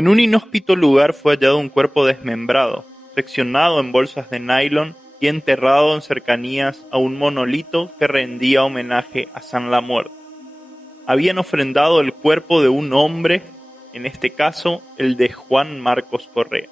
En un inhóspito lugar fue hallado un cuerpo desmembrado, seccionado en bolsas de nylon y enterrado en cercanías a un monolito que rendía homenaje a San La Muerte. Habían ofrendado el cuerpo de un hombre, en este caso el de Juan Marcos Correa.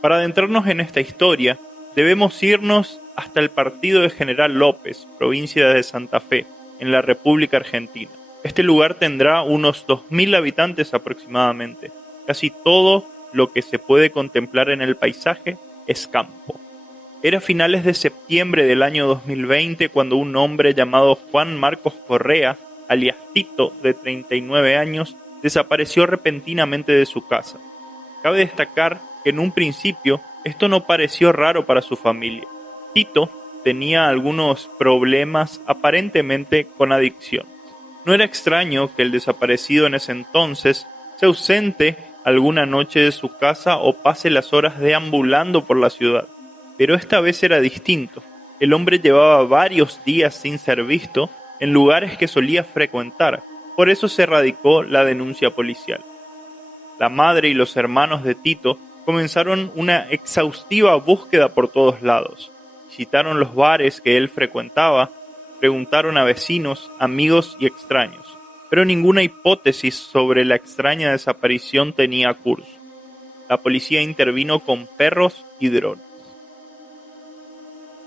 Para adentrarnos en esta historia, debemos irnos hasta el partido de General López, provincia de Santa Fe, en la República Argentina. Este lugar tendrá unos 2.000 habitantes aproximadamente. Casi todo lo que se puede contemplar en el paisaje es campo. Era finales de septiembre del año 2020 cuando un hombre llamado Juan Marcos Correa, alias Tito, de 39 años, desapareció repentinamente de su casa. Cabe destacar que en un principio esto no pareció raro para su familia. Tito tenía algunos problemas aparentemente con adicciones. No era extraño que el desaparecido en ese entonces se ausente alguna noche de su casa o pase las horas deambulando por la ciudad. Pero esta vez era distinto. El hombre llevaba varios días sin ser visto en lugares que solía frecuentar. Por eso se radicó la denuncia policial. La madre y los hermanos de Tito comenzaron una exhaustiva búsqueda por todos lados. Visitaron los bares que él frecuentaba, preguntaron a vecinos, amigos y extraños, pero ninguna hipótesis sobre la extraña desaparición tenía curso. La policía intervino con perros y drones.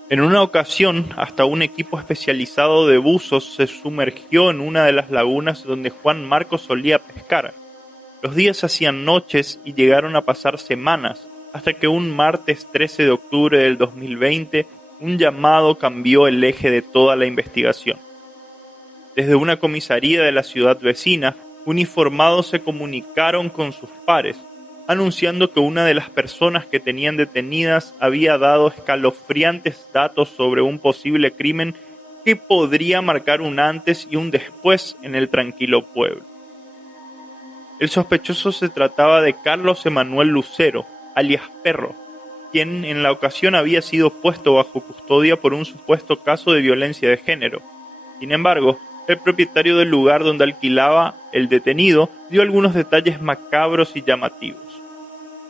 En una ocasión, hasta un equipo especializado de buzos se sumergió en una de las lagunas donde Juan Marcos solía pescar. Los días hacían noches y llegaron a pasar semanas, hasta que un martes 13 de octubre del 2020, un llamado cambió el eje de toda la investigación. Desde una comisaría de la ciudad vecina, uniformados se comunicaron con sus pares, anunciando que una de las personas que tenían detenidas había dado escalofriantes datos sobre un posible crimen que podría marcar un antes y un después en el tranquilo pueblo. El sospechoso se trataba de Carlos Emanuel Lucero, alias Perro, quien en la ocasión había sido puesto bajo custodia por un supuesto caso de violencia de género. Sin embargo, el propietario del lugar donde alquilaba el detenido dio algunos detalles macabros y llamativos.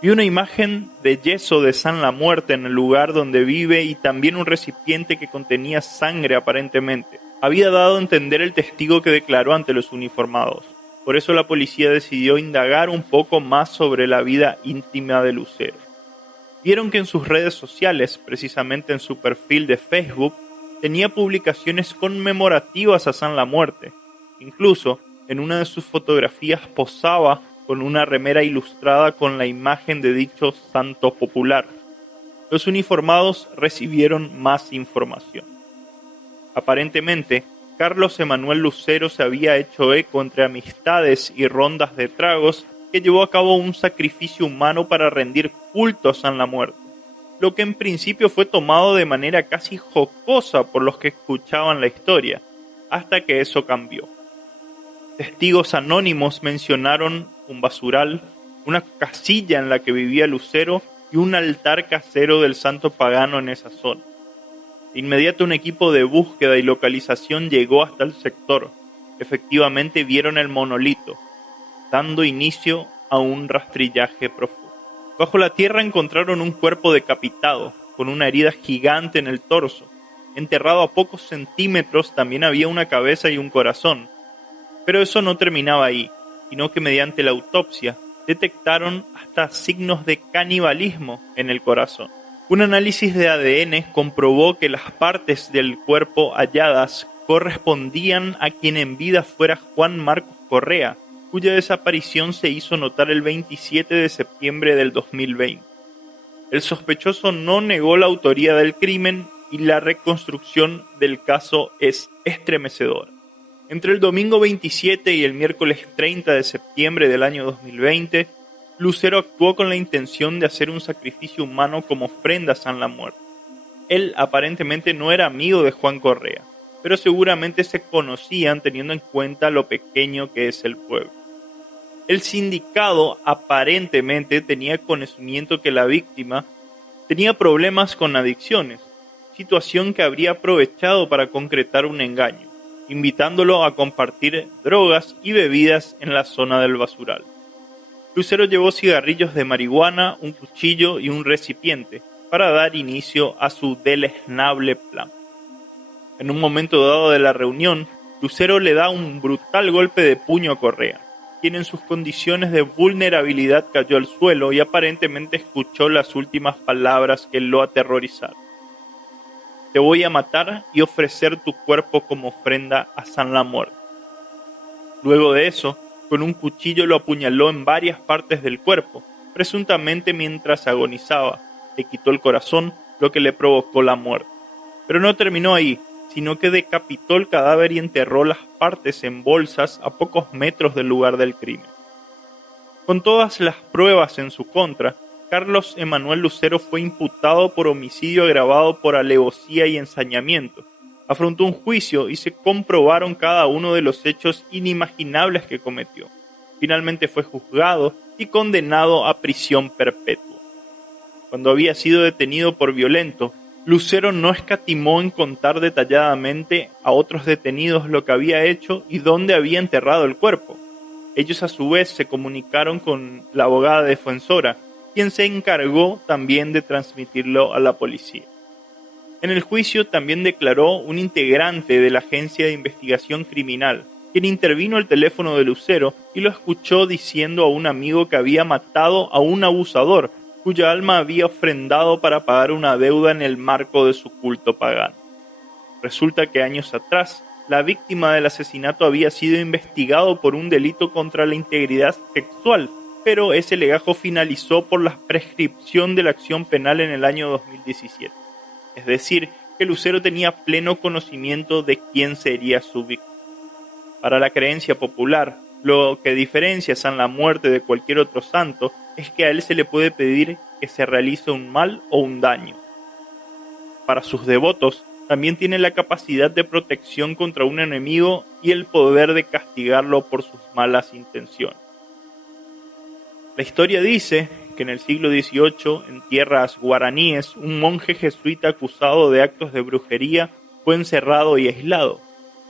Vi una imagen de yeso de San La Muerte en el lugar donde vive y también un recipiente que contenía sangre aparentemente. Había dado a entender el testigo que declaró ante los uniformados. Por eso la policía decidió indagar un poco más sobre la vida íntima de Lucero. Vieron que en sus redes sociales, precisamente en su perfil de Facebook, tenía publicaciones conmemorativas a San La Muerte. Incluso, en una de sus fotografías posaba con una remera ilustrada con la imagen de dicho santo popular. Los uniformados recibieron más información. Aparentemente, Carlos Emanuel Lucero se había hecho eco entre amistades y rondas de tragos que llevó a cabo un sacrificio humano para rendir culto a San La Muerte, lo que en principio fue tomado de manera casi jocosa por los que escuchaban la historia, hasta que eso cambió. Testigos anónimos mencionaron un basural, una casilla en la que vivía Lucero y un altar casero del santo pagano en esa zona. De inmediato un equipo de búsqueda y localización llegó hasta el sector. Efectivamente vieron el monolito, dando inicio a un rastrillaje profundo. Bajo la tierra encontraron un cuerpo decapitado, con una herida gigante en el torso. Enterrado a pocos centímetros también había una cabeza y un corazón. Pero eso no terminaba ahí, sino que mediante la autopsia detectaron hasta signos de canibalismo en el corazón. Un análisis de ADN comprobó que las partes del cuerpo halladas correspondían a quien en vida fuera Juan Marcos Correa, cuya desaparición se hizo notar el 27 de septiembre del 2020. El sospechoso no negó la autoría del crimen y la reconstrucción del caso es estremecedora. Entre el domingo 27 y el miércoles 30 de septiembre del año 2020, Lucero actuó con la intención de hacer un sacrificio humano como ofrenda a San La Muerte. Él aparentemente no era amigo de Juan Correa, pero seguramente se conocían teniendo en cuenta lo pequeño que es el pueblo. El sindicado aparentemente tenía conocimiento que la víctima tenía problemas con adicciones, situación que habría aprovechado para concretar un engaño, invitándolo a compartir drogas y bebidas en la zona del basural. Lucero llevó cigarrillos de marihuana, un cuchillo y un recipiente para dar inicio a su deleznable plan. En un momento dado de la reunión, Lucero le da un brutal golpe de puño a Correa, quien en sus condiciones de vulnerabilidad cayó al suelo y aparentemente escuchó las últimas palabras que lo aterrorizaron. Te voy a matar y ofrecer tu cuerpo como ofrenda a San la Muerte. Luego de eso, con un cuchillo lo apuñaló en varias partes del cuerpo, presuntamente mientras agonizaba. Le quitó el corazón, lo que le provocó la muerte. Pero no terminó ahí, sino que decapitó el cadáver y enterró las partes en bolsas a pocos metros del lugar del crimen. Con todas las pruebas en su contra, Carlos Emanuel Lucero fue imputado por homicidio agravado por alevosía y ensañamiento. Afrontó un juicio y se comprobaron cada uno de los hechos inimaginables que cometió. Finalmente fue juzgado y condenado a prisión perpetua. Cuando había sido detenido por violento, Lucero no escatimó en contar detalladamente a otros detenidos lo que había hecho y dónde había enterrado el cuerpo. Ellos a su vez se comunicaron con la abogada defensora, quien se encargó también de transmitirlo a la policía. En el juicio también declaró un integrante de la Agencia de Investigación Criminal, quien intervino el teléfono de Lucero y lo escuchó diciendo a un amigo que había matado a un abusador, cuya alma había ofrendado para pagar una deuda en el marco de su culto pagano. Resulta que años atrás, la víctima del asesinato había sido investigado por un delito contra la integridad sexual, pero ese legajo finalizó por la prescripción de la acción penal en el año 2017. Es decir, que Lucero tenía pleno conocimiento de quién sería su víctima. Para la creencia popular, lo que diferencia a San la Muerte de cualquier otro santo es que a él se le puede pedir que se realice un mal o un daño. Para sus devotos, también tiene la capacidad de protección contra un enemigo y el poder de castigarlo por sus malas intenciones. La historia dice que en el siglo XVIII, en tierras guaraníes, un monje jesuita acusado de actos de brujería fue encerrado y aislado.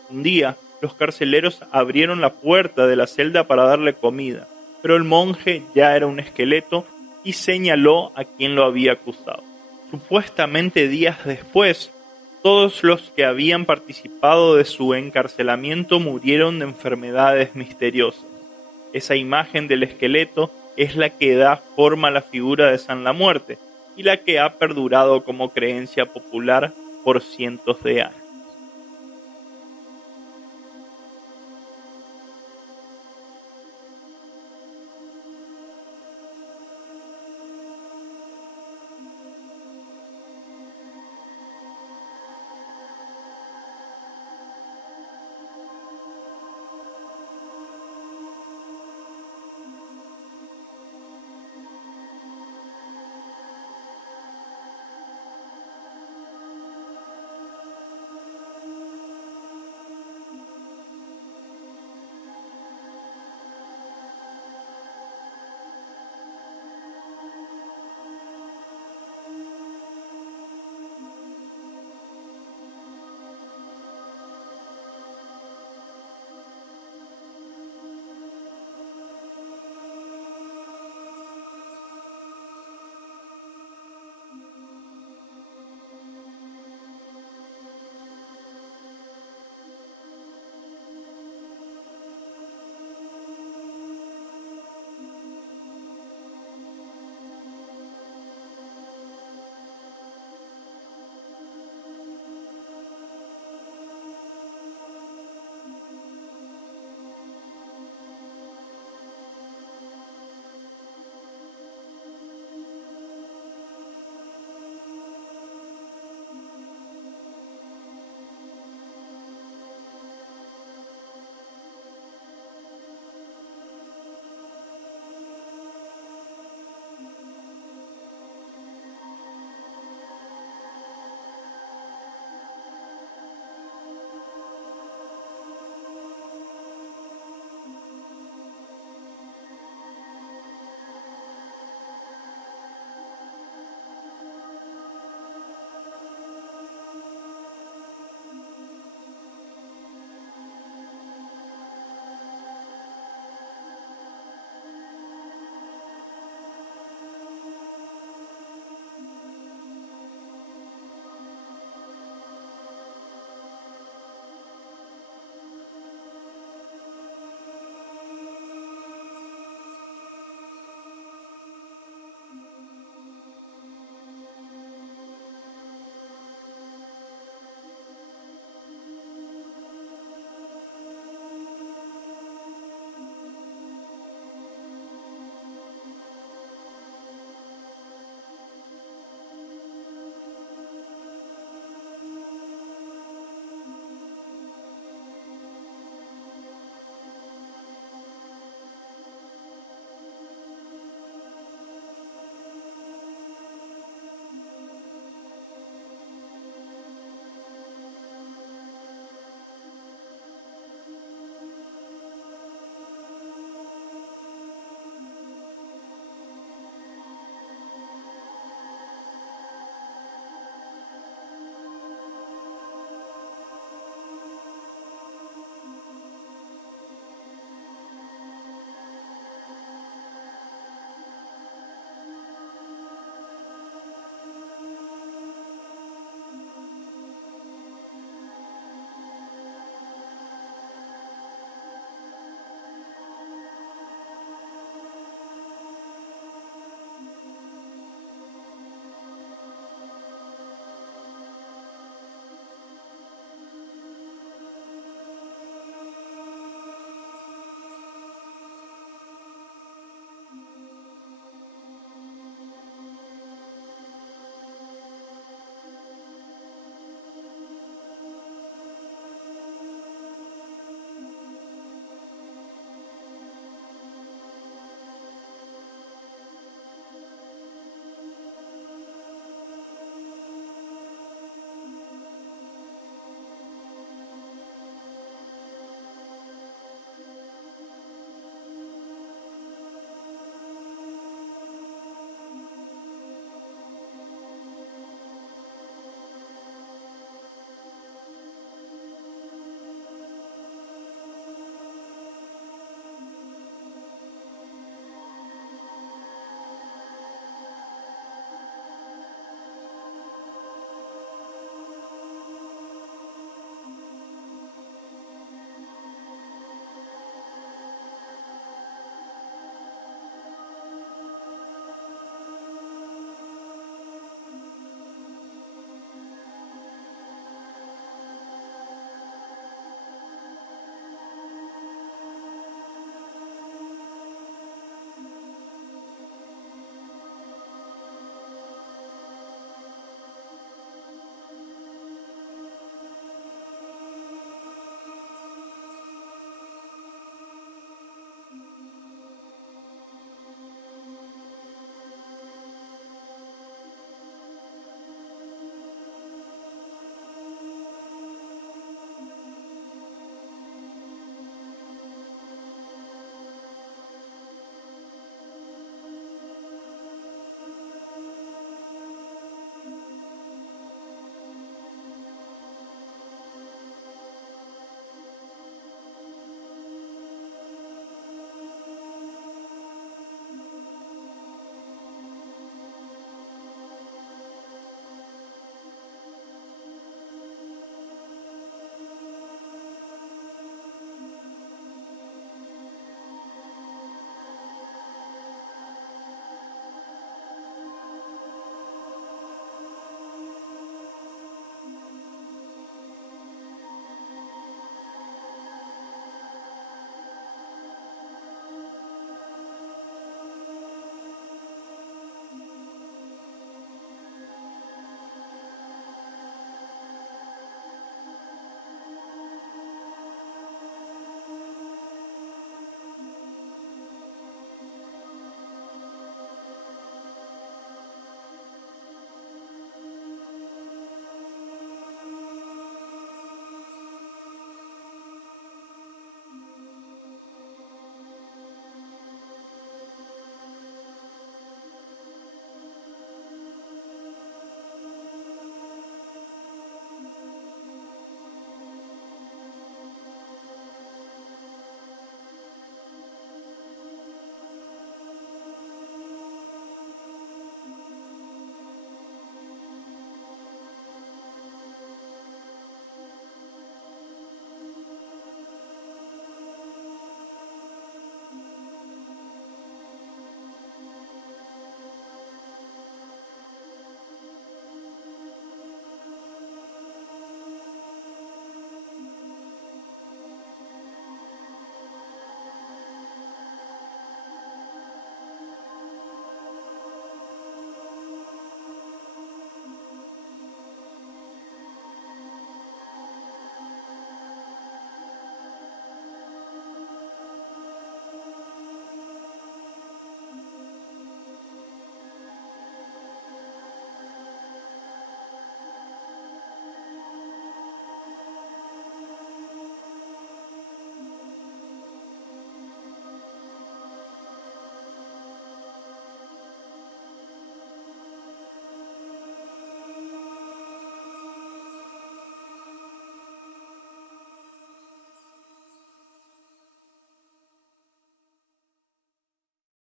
Un día, los carceleros abrieron la puerta de la celda para darle comida, pero el monje ya era un esqueleto y señaló a quien lo había acusado. Supuestamente días después, todos los que habían participado de su encarcelamiento murieron de enfermedades misteriosas. Esa imagen del esqueleto es la que da forma a la figura de San la Muerte y la que ha perdurado como creencia popular por cientos de años.